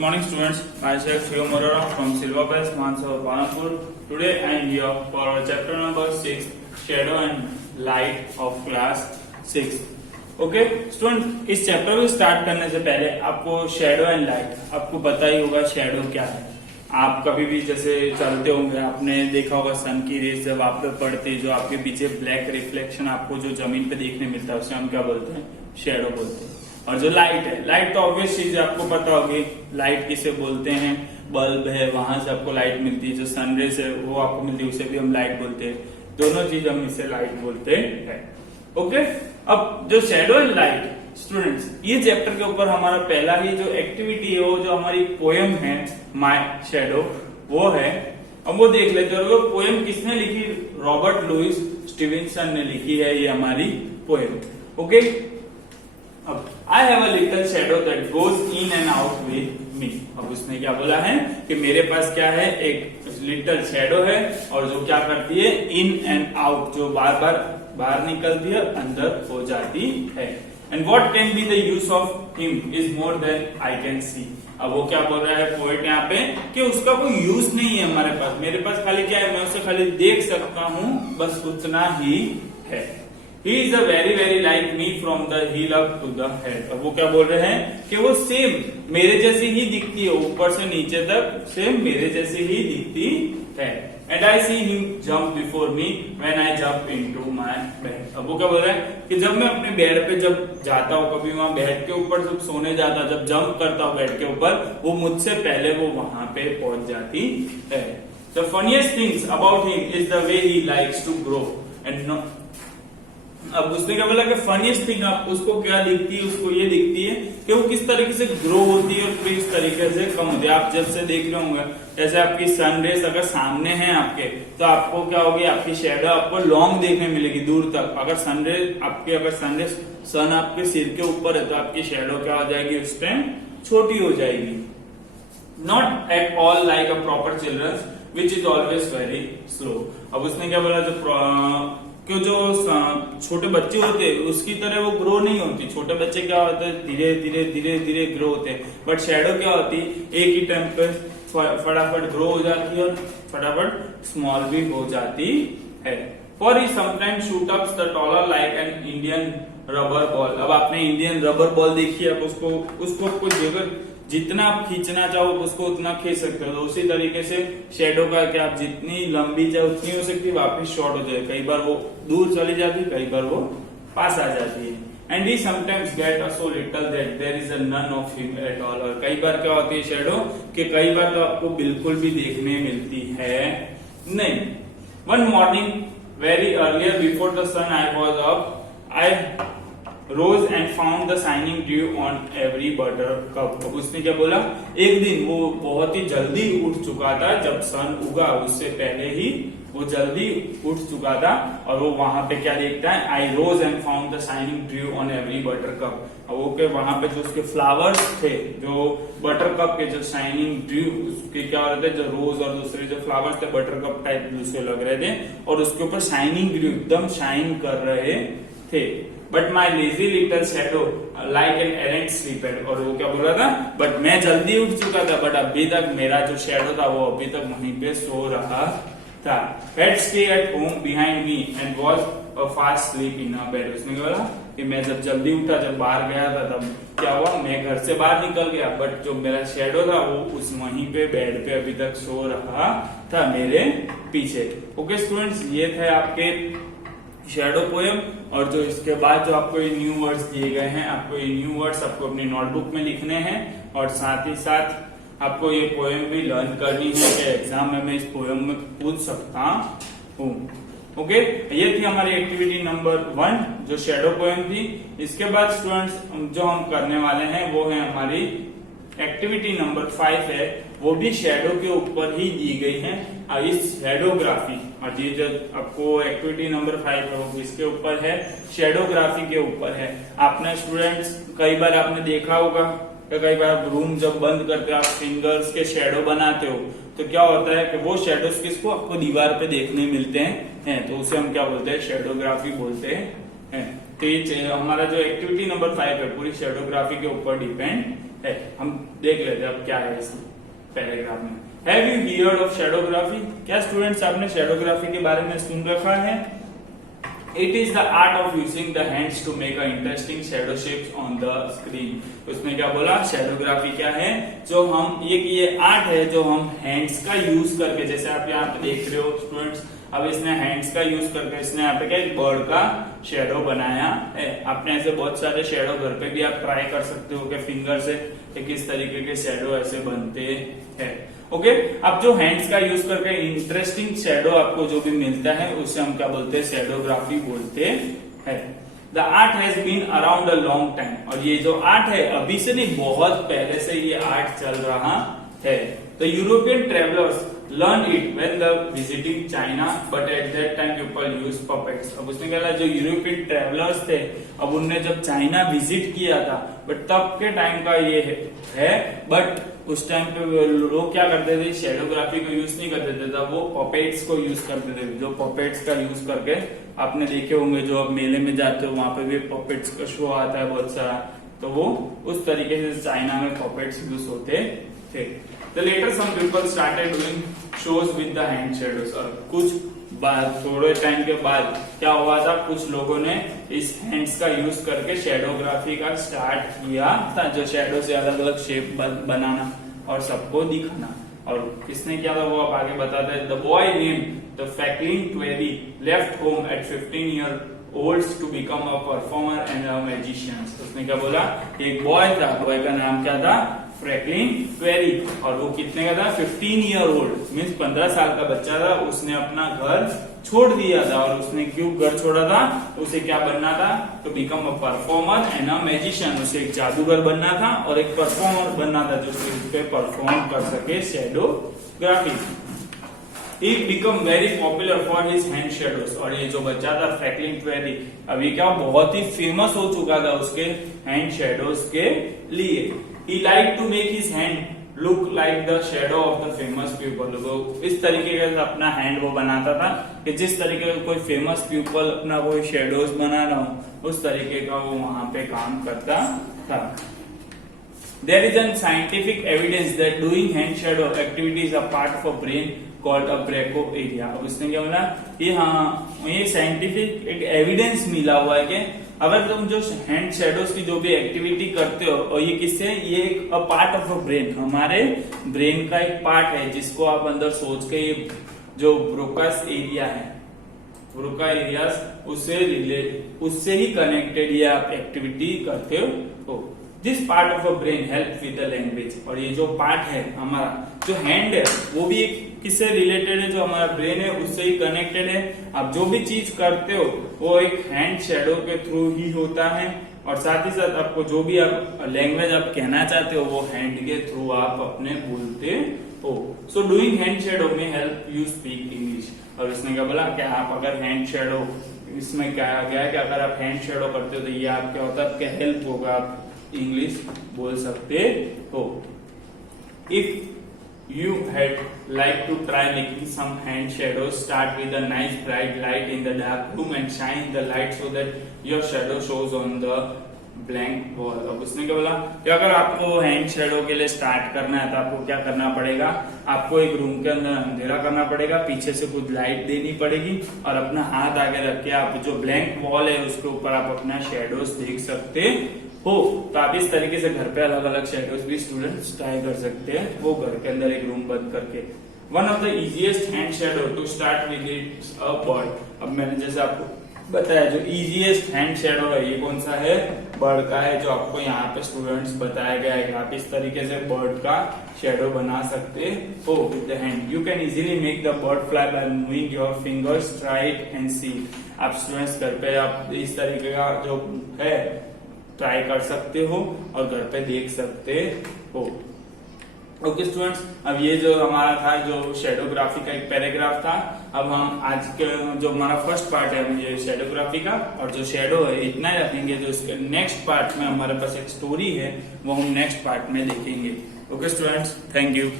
Good morning, students. Myself Shiv Morara from Silva Best, Mansur, Panapur. Today I am here for our chapter number 6, Shadow and Light of class 6. Okay student, इस chapter को start करने से पहले आपको shadow and light, आपको पता ही होगा shadow क्या है। आप कभी भी जैसे चलते होंगे, आपने देखा होगा सन की रेस जब आप पे पड़ती है, जो आपके पीछे ब्लैक रिफ्लेक्शन आपको जो जमीन पे देखने मिलता है, उसे हम क्या बोलते हैं? शेडो बोलते हैं। और जो लाइट है, लाइट तो ऑब्वियस चीज आपको पता होगी, लाइट किसे बोलते हैं? बल्ब है, वहां से आपको लाइट मिलती है। जो सनरेज है वो आपको मिलती है, उसे भी हम लाइट बोलते हैं। दोनों चीज हम इसे लाइट बोलते हैं। ओके, अब जो शेडो एंड लाइट स्टूडेंट्स, ये चैप्टर के ऊपर हमारा पहला ही जो एक्टिविटी है, वो जो हमारी पोयम है माय शैडो, वो है। अब वो देख लेते हैं। वो पोयम किसने लिखी? रॉबर्ट लुइस स्टीवेंसन ने लिखी है ये हमारी पोयम। ओके, अब I have a little shadow that goes in and out with me. अब उसने क्या बोला है कि मेरे पास क्या है? एक लिटिल शैडो है, और जो क्या करती है? इन एंड आउट, जो बार बार बाहर निकलती है, अंदर हो जाती है। And what can be the use of him is more than I can see. अब वो क्या बोल रहा है पोएट यहाँ पे कि उसका कोई यूज नहीं है हमारे पास। मेरे पास खाली क्या है? मैं उसे खाली देख सकता हूँ, बस उतना ही है। He is a very very like me from the heel up to the head। अब वो क्या बोल रहे हैं कि वो सेम मेरे जैसी ही दिखती है, ऊपर से नीचे तक सेम मेरे जैसी ही दिखती है। And I see him jump before me when I jump into my bed। अब वो क्या बोल रहा है कि जब मैं अपने बेड पे जब जाता हूँ, कभी वहां बेड के ऊपर जब सोने जाता, जब जंप करता हूँ बेड के ऊपर, वो मुझसे पहले वो वहां पे पहुंच जाती है। The funniest things about him is the way he likes to grow and not। अब उसने क्या बोला कि फनीस्ट थिंग आप उसको क्या दिखती है? उसको ये दिखती है कि वो किस तरीके से ग्रो होती है और फिर इस तरीके से कम होती है। आप जब से देख रहे होंगे, जैसे आपकी सनरेज अगर सामने है आपके, तो आपको क्या होगी? आपकी शेडो आपको लॉन्ग देखने मिलेगी, दूर तक। अगर सनरेज सन आपके सिर के ऊपर है, तो आपकी शेडो क्या हो जाएगी? उस टाइम छोटी हो जाएगी। Not at all like a proper childrens which is always very slow. अब उसने क्या बोला? जो छोटे बच्चे होते हैं उसकी तरह वो ग्रो नहीं होती। छोटे बच्चे क्या होते हैं? धीरे धीरे धीरे धीरे ग्रो होते हैं। बट शेडो क्या होती? एक ही टाइम पे फटाफट ग्रो हो जाती है और फटाफट स्मॉल भी हो जाती है। For he sometimes shoot ups the taller like an Indian rubber ball. अब आपने इंडियन रबर बॉल देखी है, उसको जगह जितना आप खींचना चाहो उसको उतना खींच सकते हो। तो उसी तरीके से शेडो का क्या, आप जितनी लंबी चाहे उतनी हो सकती है, वापिस शॉर्ट हो जाए। कई बार वो दूर चली जाती है, कई बार वो पास आ जाती है। And he sometimes get so little that there is none of him at all. और कई बार क्या होती है शेडो कि कई बार तो आपको बिल्कुल भी देखने मिलती है नहीं। One morning very earlier before the sun I was up, I rose and found the shining dew on every buttercup. उसने क्या बोला? एक दिन वो बहुत ही जल्दी उठ चुका था, जब सन उगा उससे पहले ही वो जल्दी उठ चुका था। और वो वहां पे क्या देखता है? I rose and found the shining dew on every buttercup. वो के वहां पे जो उसके फ्लावर्स थे, जो बटर कप के जो शाइनिंग ड्यू, उसके क्या हो रहे थे? जो रोज और दूसरे जो फ्लावर्स थे बटर कप टाइप दूसरे लग रहे थे, और उसके ऊपर शाइनिंग ड्यू एकदम शाइन कर रहे थे। But my lazy little shadow like an arrant sleeper. और वो क्या बोल रहा था? बट मैं जल्दी उठ चुका था, बट अभी तक मेरा जो शैडो था वो अभी तक वहीं पे सो रहा था। Had stay at home behind me and was a fast sleep in a bed। उसने क्या बोला कि मैं जब जल्दी उठा, जब बाहर गया था, तब क्या हुआ? मैं घर से बाहर निकल गया, बट जो मेरा शैडो था वो उस वहीं पे बेड पे अभी तक सो रहा था मेरे पीछे। ओके स्टूडेंट्स, ये थे आपके शेडो पोएम। और जो इसके बाद जो आपको ये न्यू वर्ड्स दिए गए हैं, आपको ये न्यू वर्ड्स आपको अपनी नोटबुक में लिखने हैं, और साथ ही साथ आपको ये पोएम भी लर्न करनी है कि एग्जाम में मैं इस पोएम में पूछ सकता हूँ। ओके, ये थी हमारी एक्टिविटी नंबर 1 जो शेडो पोएम थी। इसके बाद स्टूडेंट्स जो हम करने वाले हैं वो है हमारी एक्टिविटी नंबर 5 है, वो भी शेडो के ऊपर ही दी गई है। इस शेडोग्राफी, और ये जो आपको एक्टिविटी नंबर 5 है वो किसके ऊपर है? शेडोग्राफी के ऊपर है। आपने स्टूडेंट्स कई बार आपने देखा होगा कि कई बार रूम जब बंद करके आप फिंगर्स के शेडो बनाते हो, तो क्या होता है कि वो शेडोज किसको आपको दीवार पे देखने मिलते हैं, तो उसे हम क्या बोलते हैं? शेडोग्राफी बोलते हैं। तो ये हमारा जो एक्टिविटी नंबर 5 है पूरी शेडोग्राफी के ऊपर डिपेंड है। हम देख लेते हैं अब क्या है इस पैराग्राफ में। Have you heard of shadowgraphy? क्या स्टूडेंट्स आपने शैडोग्राफी के बारे में सुन रखा है? It is the art of using the hands to make a interesting shadow shapes on the screen। उसमें क्या बोला? शैडोग्राफी क्या है? जो हम ये आर्ट है जो हम हैंड्स का यूज करके, जैसे आप यहाँ पे देख रहे हो स्टूडेंट्स, अब इसने हैंड्स का यूज करके इसने यहाँ पे क्या एक बर्ड का शेडो बनाया है। आपने ऐसे बहुत सारे शेडो घर पे भी आप ट्राई कर सकते हो कि फिंगर से किस तरीके के शेडो ऐसे बनते हैं। ओके, अब जो हैंड्स का यूज करके इंटरेस्टिंग शेडो आपको जो भी मिलता है उसे हम क्या बोलते हैं? शेडोग्राफी बोलते हैं। The art has been around a long time, और ये जो आर्ट है अभी से नहीं बहुत पहले से ये आर्ट चल रहा है। The European travellers learn it when the visiting China, but at that time people used puppets। अब उसने कहा जो यूरोपियन ट्रेवलर्स थे, अब उनने जब चाइना विजिट किया था, बट तब के टाइम का ये है, बट उस टाइम पे लोग क्या करते थे? शैडोग्राफी को यूज नहीं करते थे, तब वो पपेट्स को यूज करते थे। जो पपेट्स का यूज करके आपने देखे होंगे, जो आप मेले में जाते हो वहां पे भी पपेट्स का शो आता है बहुत सारा, तो वो उस तरीके से चाइना में पपेट्स यूज होते थे। The later some people started doing shows with the hand shadows। और कुछ बाद थोड़े टाइम के बाद क्या हुआ था? कुछ लोगों ने इस हैंड्स का यूज करके शैडोग्राफी का स्टार्ट किया था, जो शैडो से अलग अलग शेप बनाना और सबको दिखाना। और किसने किया था वो आप आगे बताते हैं। The boy name the Franklin ट्वेरी left home at 15 year old to become a performer and a magician. उसने क्या बोला? एक बॉय था, बॉय का नाम क्या था? फ्रैंकलिन ट्वेरी, और वो कितने का था? 15 ईयर ओल्ड, मीन्स 15 साल का बच्चा था। उसने अपना घर छोड़ दिया था, और उसने क्यों घर छोड़ा था? उसे क्या बनना था? To become a performer and a magician. उसे एक जादूगर बनना था और एक परफॉर्मर बनना था जो स्टेज पे परफॉर्म कर सके शैडोग्राफी। He become very popular for his hand shadows। और ये जो बच्चा था फ्रैंकलिन ट्वेरी, अभी क्या बहुत ही फेमस हो चुका था उसके हैंड शेडोज के लिए। He liked to make his hand look like the shadow of the famous people। वो इस तरीके का अपना हैंड वो बनाता था कि जिस तरीके का कोई फेमस पीपल अपना कोई शेडोज बना रहा हो, उस तरीके का वो वहां पे काम करता था। There is a scientific evidence that doing hand shadow activity is a part of a brain called a Broca area. अब उसने क्या बोला? ये हाँ, ये साइंटिफिक एक एविडेंस मिला हुआ है कि अगर तुम जो हैंड शेडोज की जो भी एक्टिविटी करते हो, और ये किससे? ये एक पार्ट ऑफ अ ब्रेन, हमारे ब्रेन का एक पार्ट है जिसको आप अंदर सोच के ये जो ब्रोकास एरिया है, ब्रोका एरियाज उससे ही कनेक्टेड ये आप एक्टिविटी करते हो। This part of a brain help with the language. और ये जो पार्ट है हमारा, जो हैंड है, वो भी एक किससे रिलेटेड है? जो हमारा ब्रेन है उससे ही कनेक्टेड है। आप जो भी चीज करते हो वो एक हैंड शेडो के थ्रू ही होता है, और साथ ही साथ आपको जो भी आप लैंग्वेज आप कहना चाहते हो वो हैंड के थ्रू आप अपने बोलते हो। सो डूइंग हैंड शेडो में हेल्प यू स्पीक इंग्लिश। और उसने क्या बोला कि आप अगर हैंड शेडो, इसमें क्या गया है कि अगर आप हैंड शेडो करते हो तो ये आप क्या होता है? आपका हेल्प होगा, आप इंग्लिश बोल सकते हो। If you had like to try making some hand shadow, start with a nice bright light in the dark room and shine the light so that your shadow shows on the blank wall. अब उसने क्या बोला कि अगर आपको hand shadow के लिए start करना है तो आपको क्या करना पड़ेगा? आपको एक रूम के अंदर अंधेरा करना पड़ेगा, पीछे से कुछ लाइट देनी पड़ेगी, और अपना हाथ आगे रख के आप जो ब्लैंक वॉल है उसके ऊपर आप अपना शेडोज देख सकते हो। तो आप इस तरीके से घर पे अलग अलग शेडोज भी स्टूडेंट्स ट्राई कर सकते हैं, वो घर के अंदर एक रूम बंद करके। One of the easiest hand shadow to start with it's a bird. अब मैंने जैसे आपको बताया जो इजीएस्ट हैंड शेडो है ये कौन सा है? बर्ड का है, जो आपको यहाँ पे स्टूडेंट्स बताया गया है। आप इस तरीके से बर्ड का शेडो बना सकते हो with the hand. You can easily make the bird fly by moving your fingers, try it and see. आप स्टूडेंट्स घर पे आप इस तरीके का जो है ट्राई कर सकते हो और घर पे देख सकते हो। ओके स्टूडेंट्स, अब ये जो हमारा था जो शेडोग्राफी का एक पैराग्राफ था। अब हम आज के जो हमारा फर्स्ट पार्ट है ये शेडोग्राफी का, और जो शेडो है इतना ही रखेंगे। जो इसके नेक्स्ट पार्ट में हमारे पास एक स्टोरी है वो हम नेक्स्ट पार्ट में देखेंगे। Okay students, thank you.